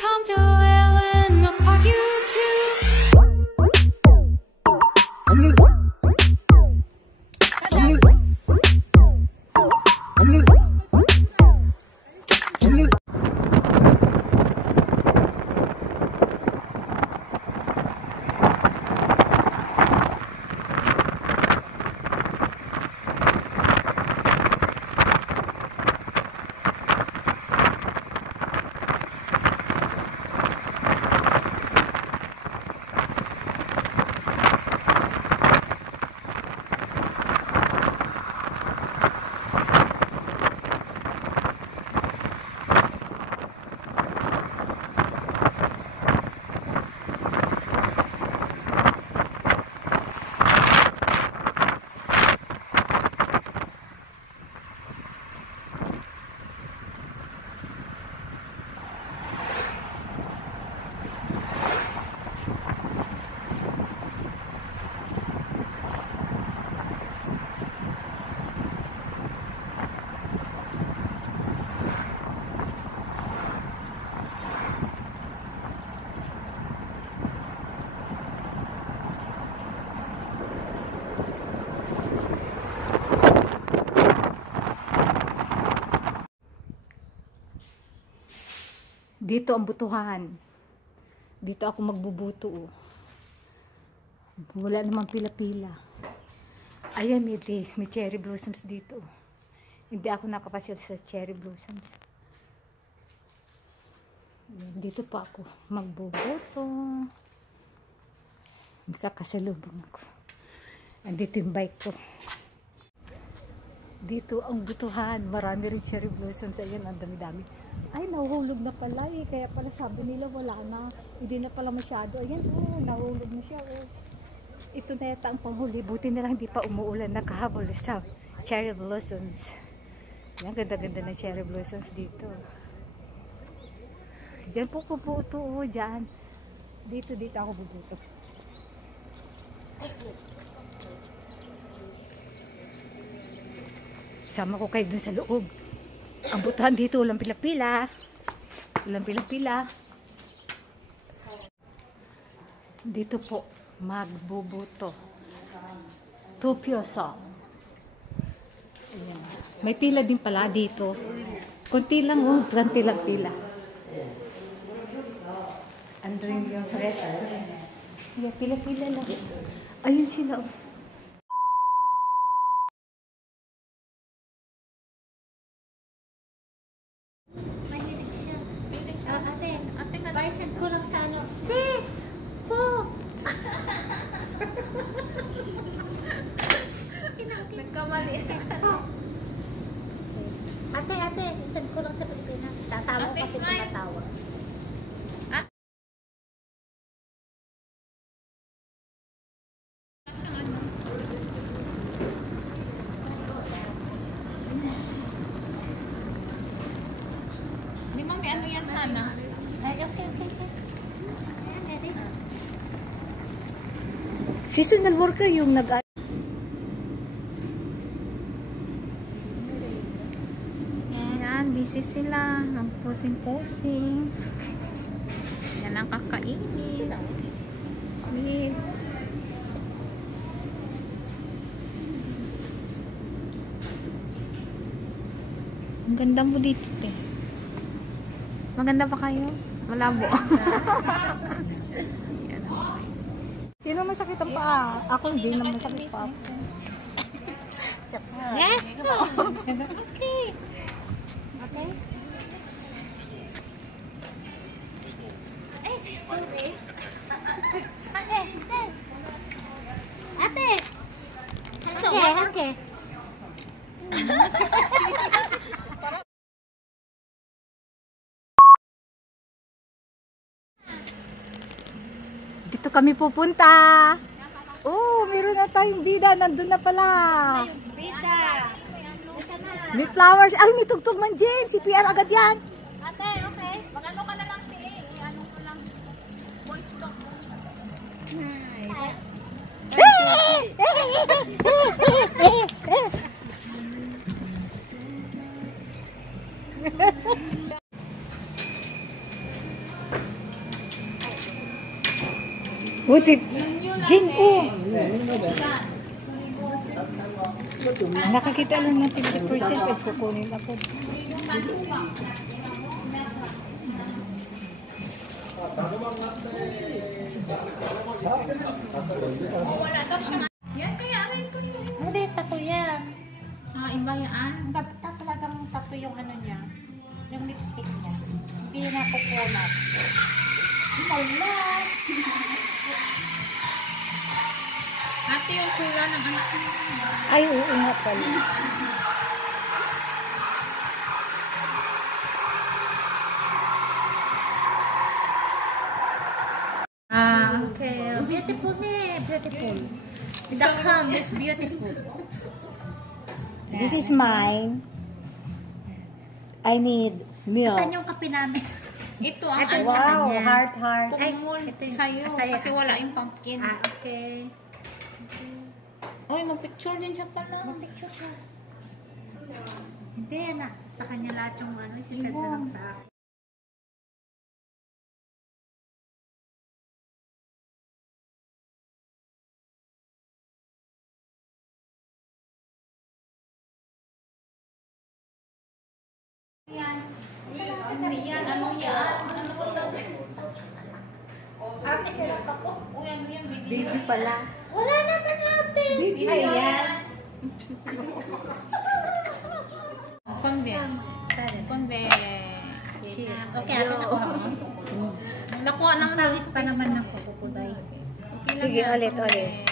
Welcome to Ellen Park YouTube. Dito ang butuhan. Dito ako magbubuto. Wala namang pila-pila. Ayan, may cherry blossoms dito. Hindi ako nakapasyal sa cherry blossoms. Ayan, dito pa ako magbubuto. Sa kasalubong ako. Andito yung bike ko. Dito ang butuhan. Marami rin cherry blossoms. Ayan, ang dami-dami. Ay, nahuhulog na pala eh. Kaya pala sabi nila wala na. Hindi na pala masyado. Ayan, oh, nahuhulog na siya. Oh. Ito na yata ang panghuli. Buti na lang hindi pa umuulan. Nakahabol sa cherry blossoms. Ayan, ganda-ganda na cherry blossoms dito. Diyan po bubuto. Oh, dyan. Dito ako bubuto. Sama ko kayo dun sa loob. Ang butuhan dito, walang pila-pila. Walang pila-pila. Dito po, magbubuto. Tupyoso. Ayan. May pila din pala dito. Kunti lang, oh. Kunti lang pila. Andun yung rest. Yeah, pila-pila lang. Ayun sila, oh. Bicep ko lang sa ano. Ate! Po! Nagkamali. Ate, send ko lang sa Pilipinas. Tasama ko kasi tumatawag. Di mami, ano yan sana? Ay, okay. Seasonal worker yung Ayan, busy sila. Mag-posing-posing. Yan ang kakainin. Wait. Ang ganda mo dito, te. Maganda pa kayo? Malabo. Sino masakit ang paa? Ako hindi naman masakit pa. Okay. Okay. Ay, sorry. Ate! Okay. Dito kami pupunta. Oh, meron na tayong bida. Nandun na pala. Bida! May flowers. Ay, may tugtog man dyan. CPR agad yan. Ate, okay. Mag-ano ka na lang, te. I-ano ko lang. Voice talk mo. Uy, Jin, oh! Nakakita lang ng 50% at kukunin ako. Wala daw siya. Yan, kaya aray ko yun. Hindi, tato yan. Ah, iba yan. Talagang tato yung ano niya. Yung lipstick niya. Hindi na kukunat. Malas! Ate, yung kula ng anak mo. Ay, oo nga pala. Okay. Beautiful eh. Beautiful. The calm is beautiful. This is mine. I need milk. Saan yung kape namin? Ito ang Ito, ano. Wow, kanya. heart. Kumul sa'yo. sa'yo. Kasi wala yung pumpkin. Okay. Uy, mag-picture din siya pala. Picture siya. Hindi na. Sa kanya lahat yung ano, isisend na lang sa akin. Yan. Ano yan? Ano yan? Ano ba ito? Ate, hirap ako. Uy, ano yan? Baby pala. Wala naman ate. Video yan. Convince. Convince. Cheers. Okay, ate, nakuha mo. Nakuha naman daw. Talis pa naman ng kukuday. Okay lang Sige, yan, ulit. convince.